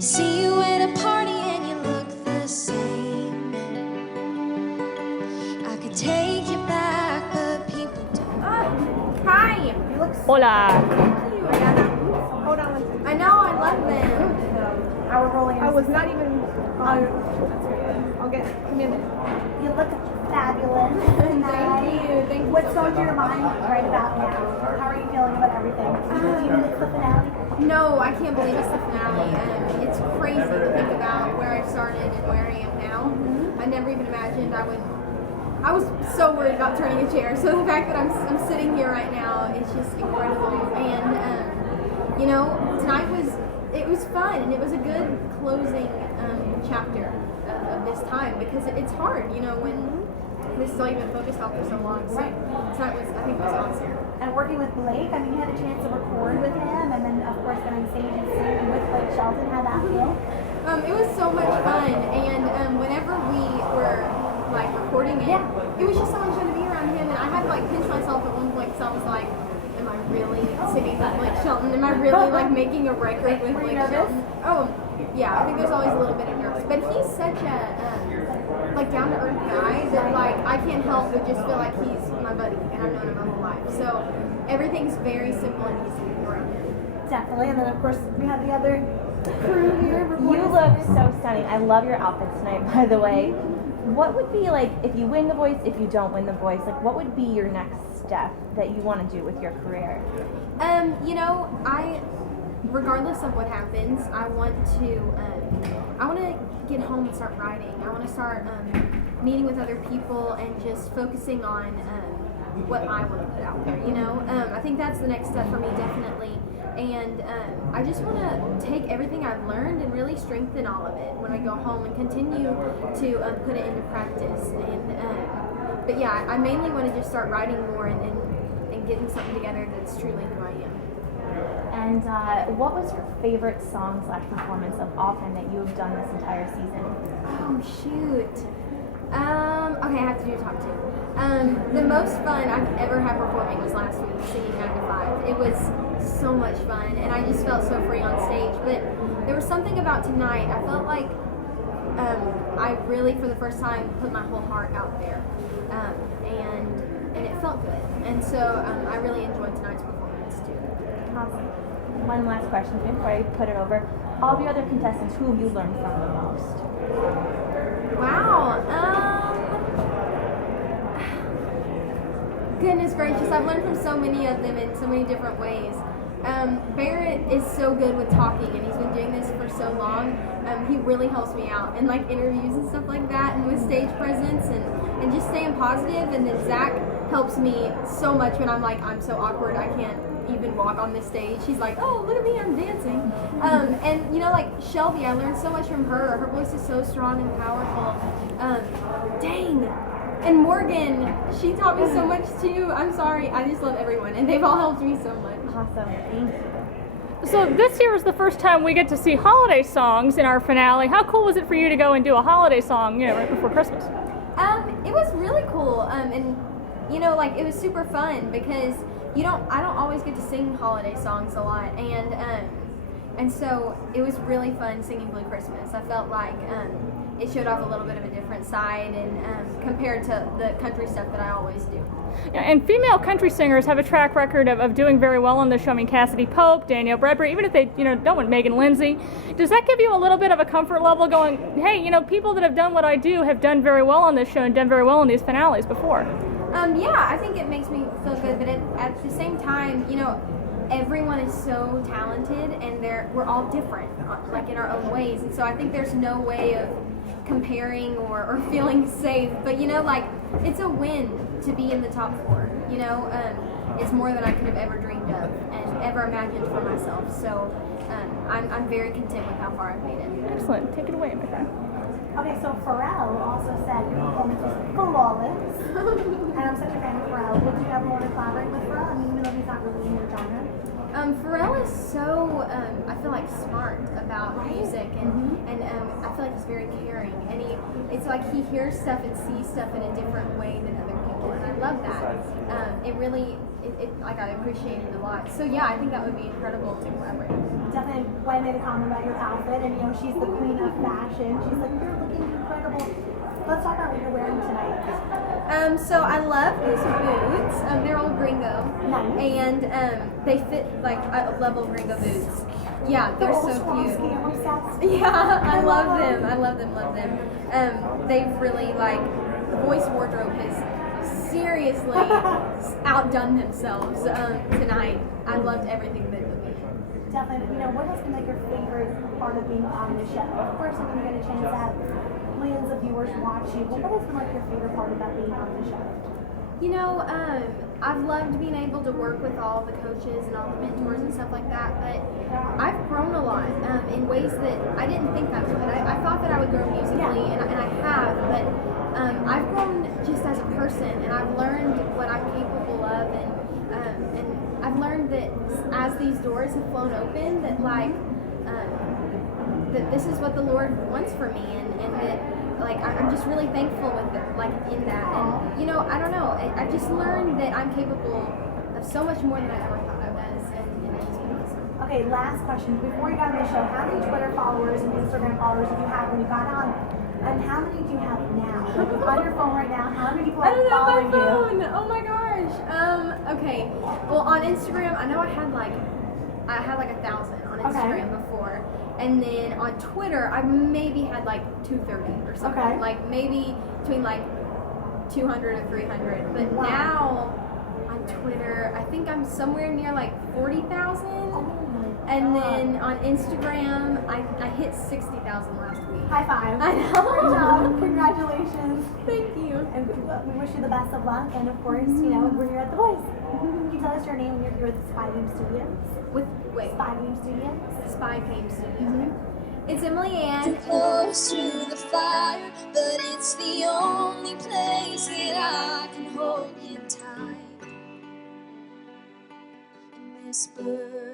See you at a party and you look the same. I could take you back, but people don't. Hi. You look so Hola. cute. Hold on one second. I know, I love them. Our rolling. I was not even. I'll get. Give me a minute. You look fabulous. Thank you. Thank you. What's on your mind right about now? How are you feeling about everything? Do you miss the finale? No, I can't believe it's the finale. It's crazy to think about where I started and where I am now. I never even imagined I would. I was so worried about turning a chair. So the fact that I'm sitting here right now is just incredible. And you know, tonight was fun, and it was a good closing chapter of this time, because it's hard, you know, when this is all you've been focused on for so long. So tonight I think was awesome. And working with Blake, I mean, you had a chance to record with him, and then of course get on stage and sing with Blake Shelton. How'd that feel? It was so much fun, and whenever we were like recording it, it was just so much fun to be around him, and I had to like pinch myself at one point, because I was like, am I really singing with Blake Shelton? Am I really like making a record with Blake Shelton? Oh, yeah, I think there's always a little bit of nerves, but he's such a like down to earth guy that like I can't help but just feel like he's my buddy, and I've known him my whole life. So everything's very simple and easy around him. Definitely. And then of course we have the other crew here. You look so stunning. I love your outfit tonight, by the way. What would be like, if you win The Voice, if you don't win The Voice, like what would be your next step that you want to do with your career? You know, regardless of what happens, I want to get home and start writing. I want to start meeting with other people and just focusing on what I want to put out there, you know? I think that's the next step for me, definitely. And I just want to take everything I've learned and really strengthen all of it when I go home and continue to put it into practice. But yeah, I mainly want to just start writing more and getting something together that's truly who I am. And what was your favorite song/performance of all time that you have done this entire season? Oh, shoot. Okay, I have to do top two. The most fun I've ever had performing was last week, singing 9 to 5. It was so much fun, and I just felt so free on stage. But there was something about tonight. I felt like I really, for the first time, put my whole heart out there, and it felt good. And so I really enjoyed tonight's performance too. Awesome. One last question before I put it over. All of your other contestants, who have you learned from the most? Wow. Goodness gracious, I've learned from so many of them in so many different ways. Barrett is so good with talking, and he's been doing this for so long. He really helps me out in like interviews and stuff like that, and with stage presence and just staying positive. And then Zach helps me so much when I'm so awkward I can't even walk on this stage. She's like, oh, look at me, I'm dancing. And you know, like Shelby, I learned so much from her. Her voice is so strong and powerful. And Morgan, she taught me so much too. I'm sorry, I just love everyone, and they've all helped me so much. Awesome. Thank you. So this year is the first time we get to see holiday songs in our finale. How cool was it for you to go and do a holiday song, right before Christmas? It was really cool. And you know, like it was super fun because I don't always get to sing holiday songs a lot, and so it was really fun singing Blue Christmas. I felt like it showed off a little bit of a different side, and compared to the country stuff that I always do. Yeah, and female country singers have a track record of doing very well on the show. I mean, Cassidy Pope, Danielle Bradbury, even if they don't want Megan Lindsay. Does that give you a little bit of a comfort level going, hey, people that have done what I do have done very well on this show and done very well in these finales before? Yeah, I think it makes me feel good, but at the same time, everyone is so talented, and we're all different, like in our own ways, and so I think there's no way of comparing or feeling safe. But it's a win to be in the top 4. It's more than I could have ever dreamed of and ever imagined for myself. So I'm very content with how far I've made it. Excellent. Take it away, my friend. Okay, so Pharrell also said your performance was flawless. And I'm such a fan of Pharrell. Would you ever want to collaborate with Pharrell? I mean, even though he's not really in your genre. Pharrell is so, I feel like, smart about music, and I feel like he's very caring, and it's like he hears stuff and sees stuff in a different way than other people, and I love that. It really like I appreciate it a lot. So yeah, I think that would be incredible to collaborate. Definitely, Gwen made a comment about your outfit, and you know she's the queen of fashion. She's like, you're looking incredible. Let's talk about what you're wearing tonight. So I love these boots. They're old Gringo, Nice. and they fit like I love old Gringo boots. Yeah, they're Old so Swarovski, cute. I'm obsessed. Yeah, I love them. I love them. Love them. They've really like the Voice wardrobe has seriously outdone themselves tonight. I loved everything they put me in. Definitely. You know, what has been like your favorite part of being on the show? Of course, I mean, you get a chance to have millions of viewers watch you, but what has been like your favorite part about being on the show? You know, I've loved being able to work with all the coaches and all the mentors and stuff like that, but I've grown a lot in ways that I didn't think I would. I thought that I would grow musically, and I have, but I've grown just as a person, and I've learned what I'm capable of, and I've learned that as these doors have flown open, that like that this is what the Lord wants for me, and that like I'm just really thankful with it, like in that, and you know, I don't know, I've just learned that I'm capable of so much more than I ever thought I was, and it's just been awesome. Okay, last question. Before you got on the show, how many Twitter followers and Instagram followers did you have when you got on? And how many do you have now? Like on your phone right now, how many people I are don't following have my you? phone. Oh my gosh. Okay. Well, on Instagram, I know I had like 1,000 on Instagram before, and then on Twitter, I maybe had like 230 or something. Okay. Like maybe between like 200 and 300. But Wow. now on Twitter, I think I'm somewhere near like 40,000. Oh my And God. then on Instagram, I hit 60,000 last week. High five. I know. Great job. Congratulations. Thank you. And we wish you the best of luck. And of course, you know, we're here at The Voice. Can you tell us your name when you're here with Spy Game Studios? With wait, Spy Game Studios? Spy Game Studios. It's Emily Ann. Close to the fire, but it's the only place that I can hold him tight and whisper